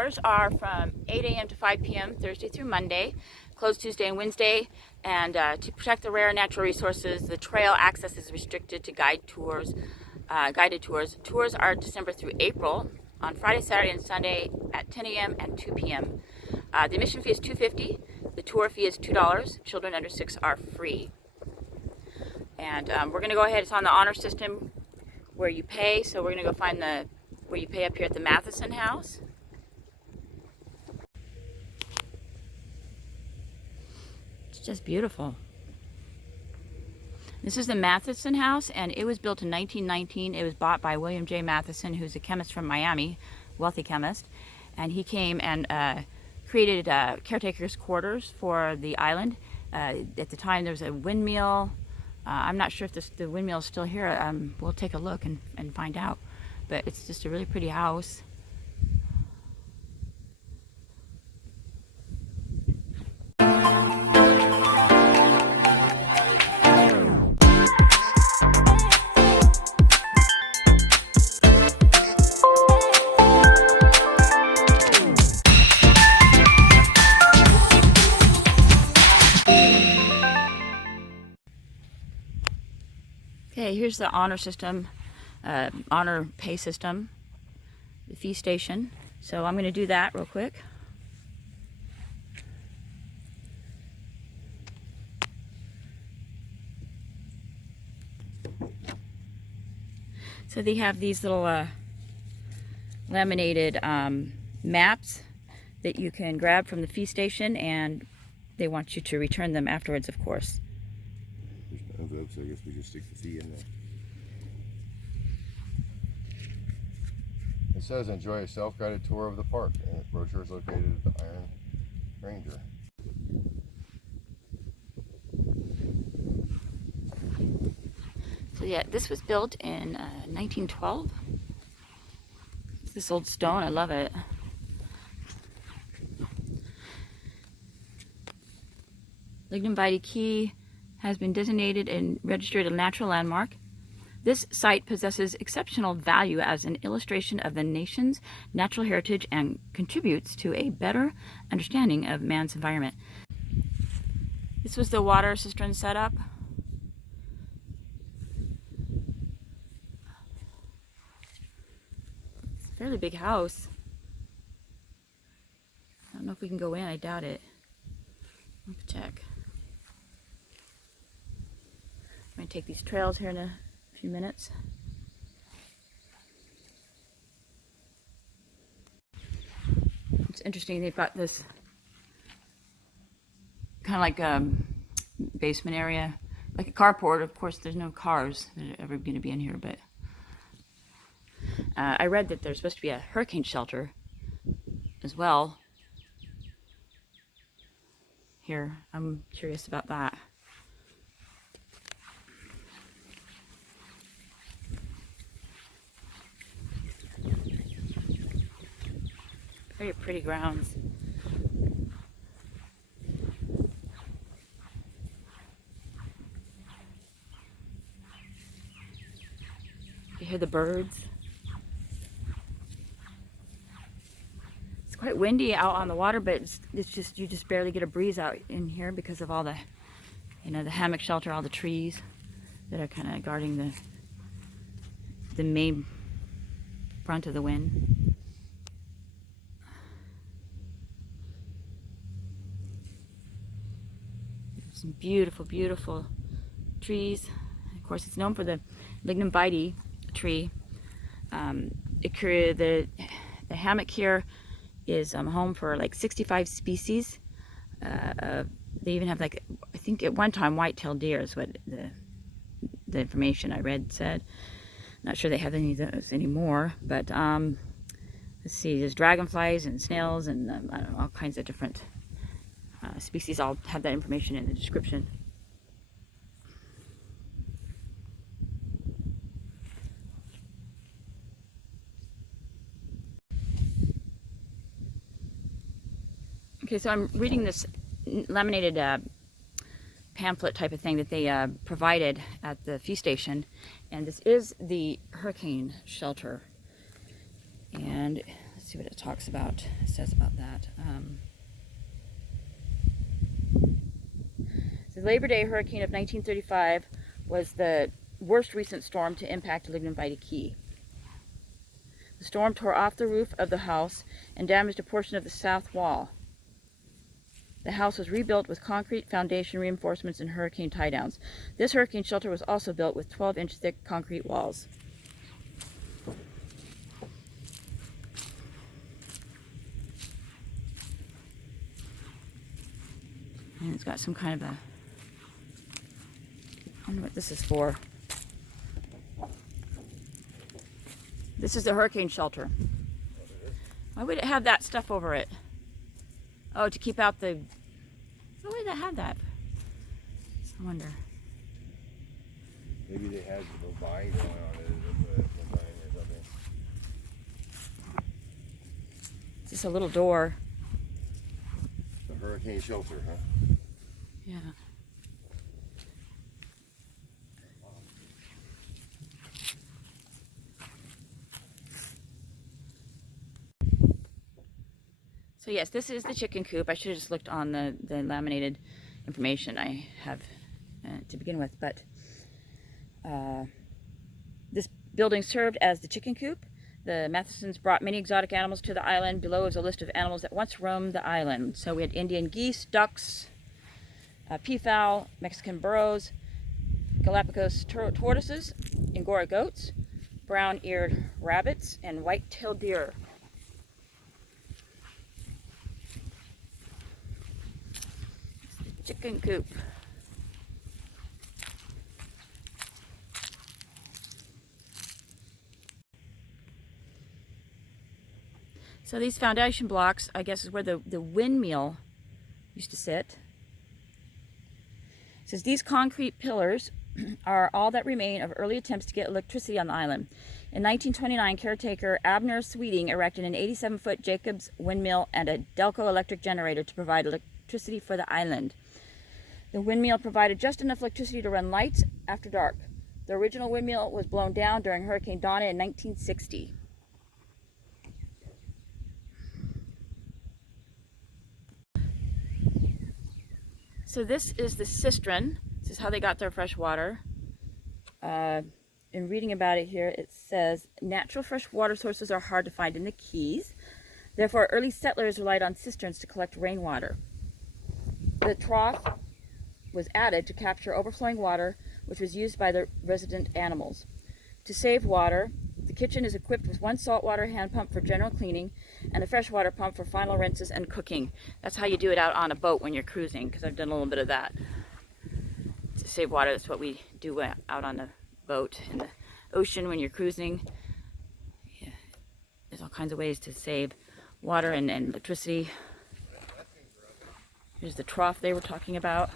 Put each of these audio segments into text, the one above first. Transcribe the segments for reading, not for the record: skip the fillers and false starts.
hours are from 8 a.m. to 5 p.m. Thursday through Monday, closed Tuesday and Wednesday. And to protect the rare natural resources, the trail access is restricted to guided tours. Tours are December through April on Friday, Saturday, and Sunday at 10 a.m. and 2 p.m. The admission fee is $2.50. The tour fee is $2. Children under 6 are free. And we're going to go ahead. It's on the honor system where you pay. So we're going to go find where you pay up here at the Matheson House. It's just beautiful. This is the Matheson House, and it was built in 1919. It was bought by William J. Matheson, who's a chemist from Miami, wealthy chemist. And he came and created caretakers' quarters for the island. At the time, there was a windmill. I'm not sure if the windmill is still here. We'll take a look and find out. But it's just a really pretty house. Okay, here's the honor system, honor pay system, the fee station. So I'm going to do that real quick. So they have these little laminated maps that you can grab from the fee station, and they want you to return them afterwards, of course. There's no envelope, so I guess we just stick the fee in there. It says enjoy a self-guided tour of the park, and the brochure is located at the Iron Ranger. So yeah, this was built in 1912. It's this old stone, I love it. Lignumvitae Key has been designated and registered a natural landmark. This site possesses exceptional value as an illustration of the nation's natural heritage and contributes to a better understanding of man's environment. This was the water cistern setup. It's a fairly big house. I don't know if we can go in, I doubt it. I'll have to check. I'm going to take these trails here in a few minutes. It's interesting, they've got this kind of like basement area, like a carport. Of course, there's no cars that are ever going to be in here, but I read that there's supposed to be a hurricane shelter as well here. I'm curious about that. Very pretty grounds. You hear the birds. It's quite windy out on the water, but it's just, you just barely get a breeze out in here because of all the, you know, the hammock shelter, all the trees that are kind of guarding the main front of the wind. Some beautiful, beautiful trees. Of course, it's known for the Lignumvitae tree. The hammock here is home for like 65 species. They even have, like, I think at one time white-tailed deer is what the information I read said. Not sure they have any of those anymore, but let's see, there's dragonflies and snails and I don't know, all kinds of different species. I'll have that information in the description. Okay, so I'm reading this laminated pamphlet type of thing that they provided at the fee station, and this is the hurricane shelter. And let's see what it talks about, it says about that. The Labor Day hurricane of 1935 was the worst recent storm to impact Lignumvitae Key. The storm tore off the roof of the house and damaged a portion of the south wall. The house was rebuilt with concrete foundation reinforcements and hurricane tie-downs. This hurricane shelter was also built with 12-inch thick concrete walls. And it's got some kind of a, I don't know what this is for. This is the hurricane shelter. Why would it have that stuff over it? Oh, to keep out the... Why would it have that? I wonder. Maybe they had no buying going on it or something. It's just a little door. The hurricane shelter, huh? Yeah. So yes, this is the chicken coop. I should have just looked on the laminated information I have to begin with. But this building served as the chicken coop. The Mathesons brought many exotic animals to the island. Below is a list of animals that once roamed the island. So we had Indian geese, ducks, peafowl, Mexican burros, Galapagos tortoises, Angora goats, brown-eared rabbits, and white-tailed deer. Chicken coop. So these foundation blocks, I guess, is where the windmill used to sit. It says these concrete pillars are all that remain of early attempts to get electricity on the island. In 1929, caretaker Abner Sweeting erected an 87-foot Jacobs windmill and a Delco electric generator to provide electricity for the island. The windmill provided just enough electricity to run lights after dark. The original windmill was blown down during Hurricane Donna in 1960. So this is the cistern. This is how they got their fresh water. In reading about it here, it says, natural fresh water sources are hard to find in the Keys. Therefore, early settlers relied on cisterns to collect rainwater. The trough was added to capture overflowing water, which was used by the resident animals. To save water, the kitchen is equipped with one saltwater hand pump for general cleaning and a freshwater pump for final rinses and cooking. That's how you do it out on a boat when you're cruising, because I've done a little bit of that. To save water, that's what we do out on the boat in the ocean when you're cruising. Yeah. There's all kinds of ways to save water and electricity. Here's the trough they were talking about.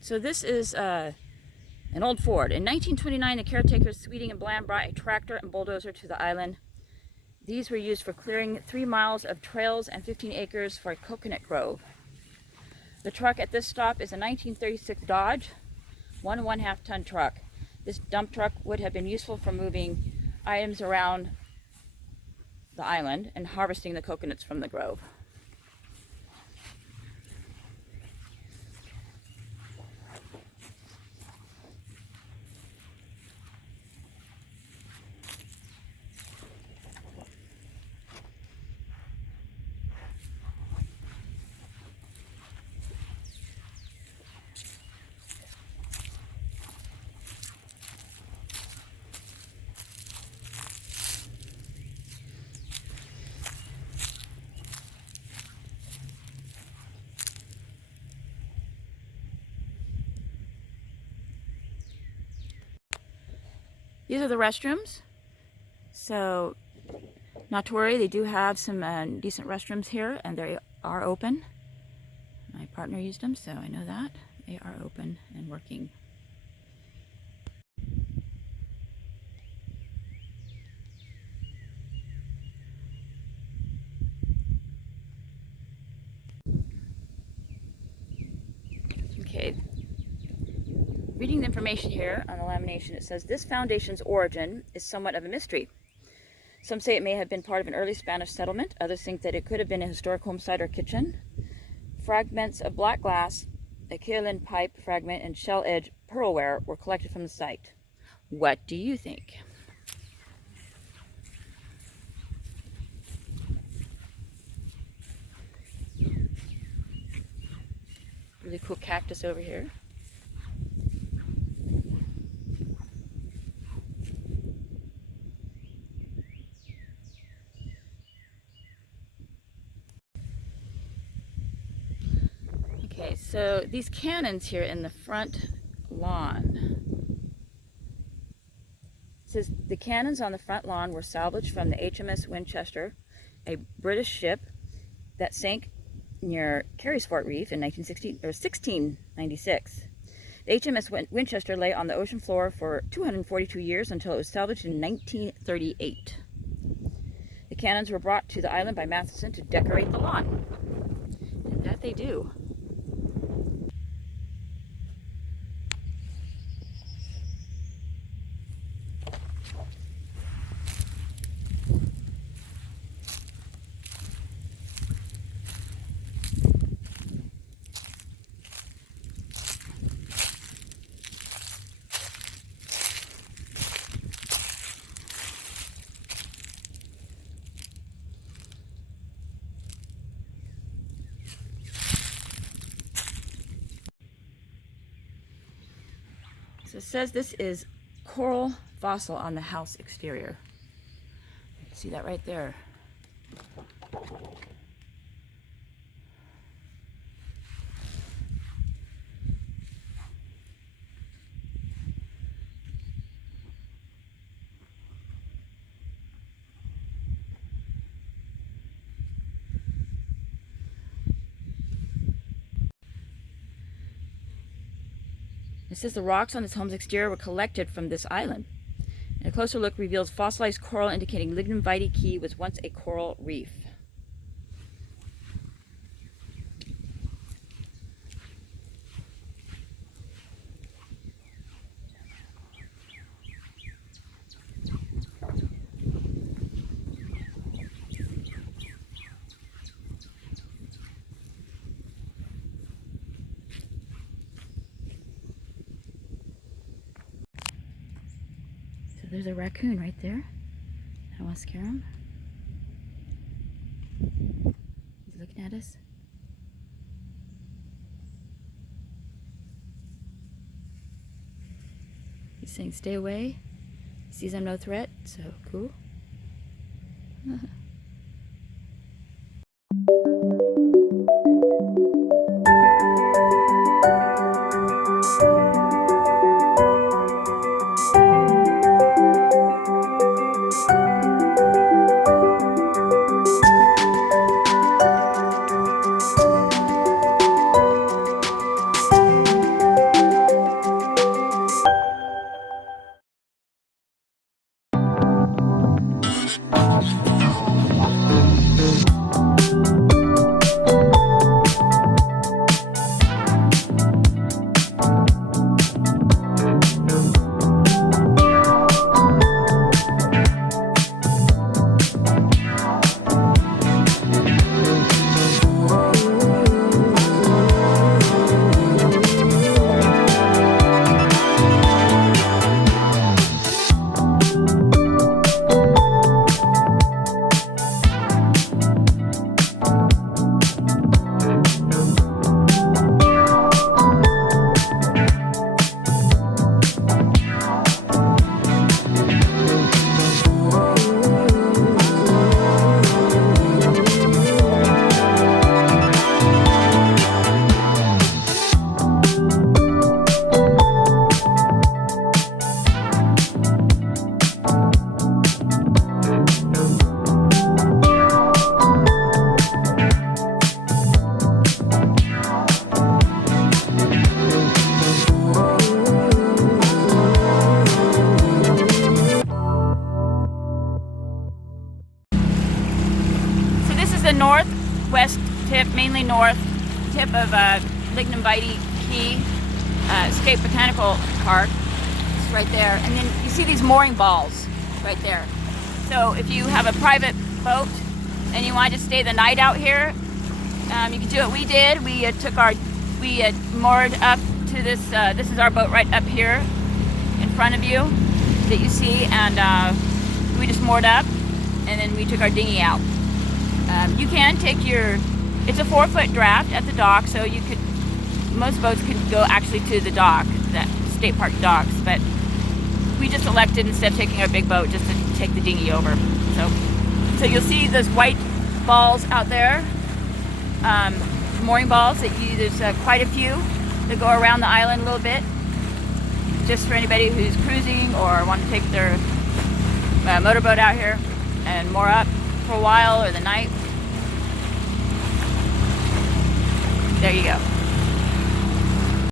So this is an old fort. In 1929, the caretakers Sweeting and Bland brought a tractor and bulldozer to the island. These were used for clearing 3 miles of trails and 15 acres for a coconut grove. The truck at this stop is a 1936 Dodge, 1.5 ton truck. This dump truck would have been useful for moving items around the island and harvesting the coconuts from the grove. These are the restrooms. So, not to worry, they do have some decent restrooms here, and they are open. My partner used them, so I know that. They are open and working. reading the information here on the lamination, it says this foundation's origin is somewhat of a mystery. Some say it may have been part of an early Spanish settlement. Others think that it could have been a historic homesite or kitchen. Fragments of black glass, a kaolin pipe fragment, and shell-edge pearlware were collected from the site. What do you think? Really cool cactus over here. Okay, so these cannons here in the front lawn. It says the cannons on the front lawn were salvaged from the HMS Winchester, a British ship that sank near Carysfort Reef in 1696. The HMS Winchester lay on the ocean floor for 242 years until it was salvaged in 1938. The cannons were brought to the island by Matheson to decorate the lawn. And that they do. So it says this is coral fossil on the house exterior. See that right there? It says the rocks on this home's exterior were collected from this island. And a closer look reveals fossilized coral indicating Lignumvitae Key was once a coral reef. So there's a raccoon right there. I don't want to scare him. He's looking at us. He's saying stay away. He sees I'm no threat, so cool. The northwest tip, mainly north tip of Lignumvitae Key. Escape Botanical Park. It's right there. And then you see these mooring balls right there. So if you have a private boat and you want to stay the night out here, you can do what we did. We moored up to this. This is our boat right up here in front of you that you see, and we just moored up, and then we took our dinghy out. You can take your. It's a 4-foot draft at the dock, so you could. Most boats could go actually to the dock, the state park docks, but we just elected instead of taking our big boat just to take the dinghy over. So you'll see those white balls out there, mooring balls. There's quite a few that go around the island a little bit, just for anybody who's cruising or want to take their motorboat out here and moor up for a while or the night. There you go.